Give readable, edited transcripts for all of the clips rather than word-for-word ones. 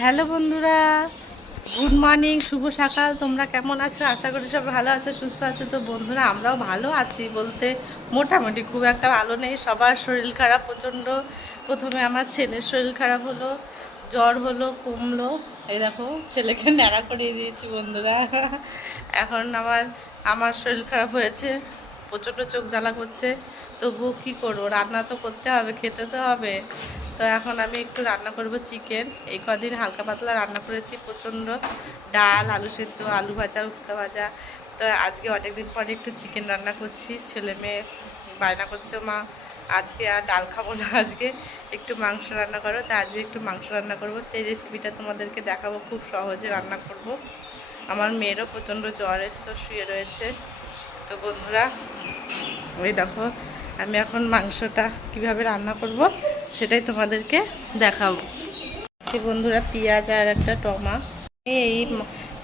Hello বন্ধুরা, good morning, শুভ সকাল। তোমরা কেমন আছো? আশা করি সব ভালো আছো, সুস্থ আছো। তো বন্ধুরা, আমরাও ভালো আছি বলতে মোটামুটি, খুব একটা ভালো নেই। সবার শরীর খারাপ প্রচণ্ড। প্রথমে আমার ছেলের শরীর খারাপ হলো, জ্বর হলো, কমলো। এই দেখো, ছেলেকে ন্যাড়া করিয়ে দিয়েছি বন্ধুরা। এখন আমার শরীর খারাপ হয়েছে, প্রচণ্ড চোখ জ্বালা করছে। তবুও কী করবো, রান্না তো করতে হবে, খেতে তো হবে। তো এখন আমি একটু রান্না করব চিকেন। এই কদিন হালকা পাতলা রান্না করেছি প্রচণ্ড, ডাল, আলু সেদ্ধ, আলু ভাজা, উস্তা ভাজা। তো আজকে অনেক দিন পরে একটু চিকেন রান্না করছি। ছেলে মেয়ে বায়না করছে, মা আজকে আর ডাল খাবো না, আজকে একটু মাংস রান্না করো। তা আজকে একটু মাংস রান্না করব, সেই রেসিপিটা তোমাদেরকে দেখাবো। খুব সহজে রান্না করব। আমার মেয়েরও প্রচণ্ড জ্বর এসে শুয়ে রয়েছে। তো বন্ধুরা, ওই দেখো, আমি এখন মাংসটা কিভাবে রান্না করব সেটাই তোমাদেরকে দেখাবো। বন্ধুরা, পেঁয়াজ আর একটা এই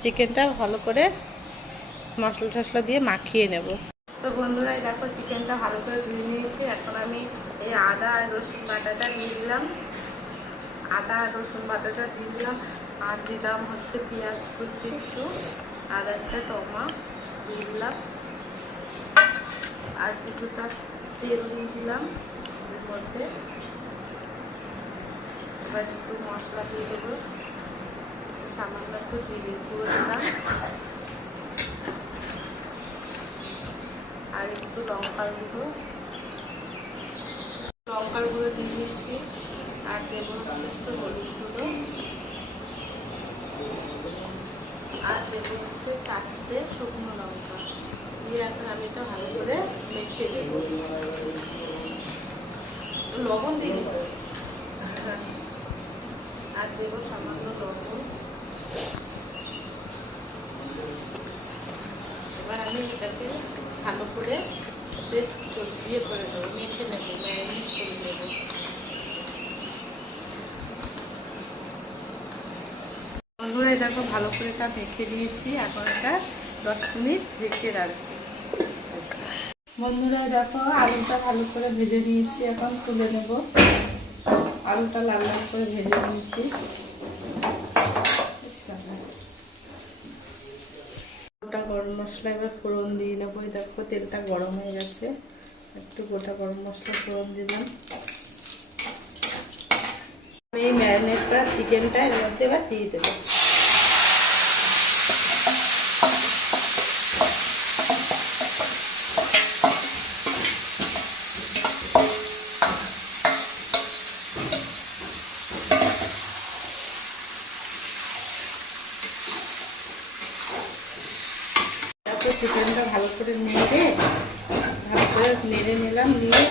চিকেনটা ভালো করে মশলা টশলা দিয়ে মাখিয়ে নেব। তো বন্ধুরা, দেখো চিকেনটা ভালো করে ধুয়ে নিয়েছি। এখন আমি এই আদা আর রসুন বাটাটা দিয়ে দিলাম। আদা আর রসুন বাটাটা দিয়ে দিলাম, আর দিলাম হচ্ছে পেঁয়াজ কুচি একটু, আর একটা দিয়ে দিলাম, আর কিছুটা তেল দিয়ে দিলাম এর মধ্যে। এবার একটু মশলা দিয়ে দেবো, সামান্য একটু জিরে গুঁড়ো দিলাম, আর একটু লঙ্কার গুঁড়ো দিয়ে দিয়েছি, আর দেবো একটু হলুদ গুঁড়ো, আর দেবো হচ্ছে 4টে শুকনো লঙ্কা দিয়ে। এখন আমি এটা ভালো করে মেখে দেবো। লবণ দিয়ে দেবো, আর দেবো সামান্য লবণ। এবার আমি এটাকে ভালো করে পেস্ট দিয়ে করে দেবো, মেখে নেবো, ম্যারিনেট করে দেবো। বন্ধুরা, দেখো ভালো করে এটা মেখে নিয়েছি। এখন এটা 10 মিনিট ঢেকে রাখবো। বন্ধুরা, দেখো আলুটা ভালো করে ভেজে নিয়েছি, এখন তুলে নেব। আলুটা লাল লাল করে ভেজে নিয়েছি। গোটা গরম মশলা এবার ফোড়ন দিয়ে নেবো। দেখো তেলটা গরম হয়ে গেছে, একটু গোটা গরম মশলা ফোড়ন দিলাম। আমি ম্যারিনেট করা চিকেনটা এর মধ্যে এবার দিয়ে দেবো। চিকেনটা ভালো করে নেড়ে নিলাম, নিয়ে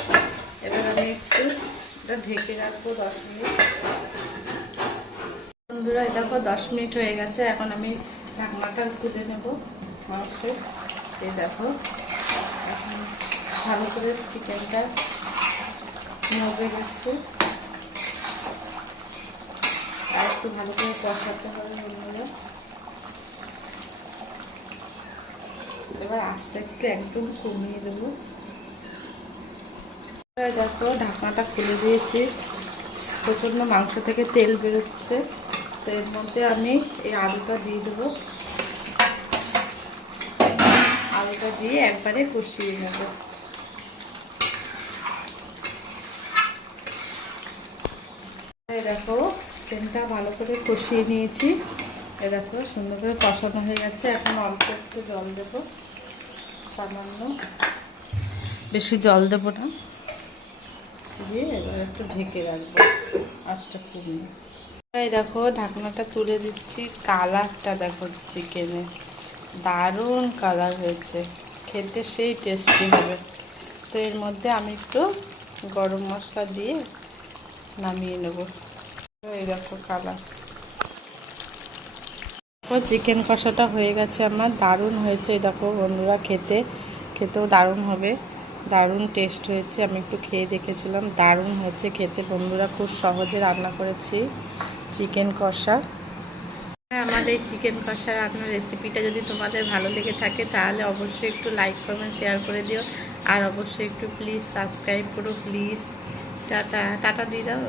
এবার আমি একটু এটা ঢেকে রাখবো 10 মিনিট। বন্ধুরা, দেখো 10 মিনিট হয়ে গেছে। এখন আমি ঢাকনাটা খুলে নেব মাংসের। এই দেখো, এখন ভালো করে চিকেনটা মজে গেছে, আর একটু ভালো করে কষাতে হবে। বন্ধুরা, এবার আঁচটা একটু একদম কমিয়ে দেবো। দেখো ঢাকনাটা খুলে দিয়েছি, প্রচণ্ড মাংস থেকে তেল বেরোচ্ছে। তো এর মধ্যে আমি এই আলুটা দিয়ে দেবো। আলুটা দিয়ে একবারে কষিয়ে নেব। দেখো চিকেনটা ভালো করে কষিয়ে নিয়েছি। এ দেখো সুন্দর করে কষানো হয়ে গেছে। এখন অল্প একটু জল দেবো, সামান্য, বেশি জল দেবো না, দিয়ে এবার একটু ঢেকে রাখবো আঁচটা কমিয়ে। এই দেখো ঢাকনাটা তুলে দিচ্ছি। কালারটা দেখো চিকেনের, দারুণ কালার হয়েছে, খেতে সেই টেস্টি হবে। তো এর মধ্যে আমি একটু গরম মশলা দিয়ে নামিয়ে নেব। এই দেখো কালার, চিকেন কষাটা হয়ে গেছে আমার, দারুণ হয়েছে। দেখো বন্ধুরা, খেতেও দারুণ হবে, দারুণ টেস্ট হয়েছে। আমি একটু খেয়ে দেখেছিলাম, দারুণ হয়েছে খেতে। বন্ধুরা, খুব সহজে রান্না করেছি চিকেন কষা। আমার এই চিকেন কষা রান্নার রেসিপিটা যদি তোমাদের ভালো লেগে থাকে তাহলে অবশ্যই একটু লাইক কমেন্ট শেয়ার করে দিও, আর অবশ্যই একটু প্লিজ সাবস্ক্রাইব করো প্লিজ। টাটা টাটা দিয়ে দাও।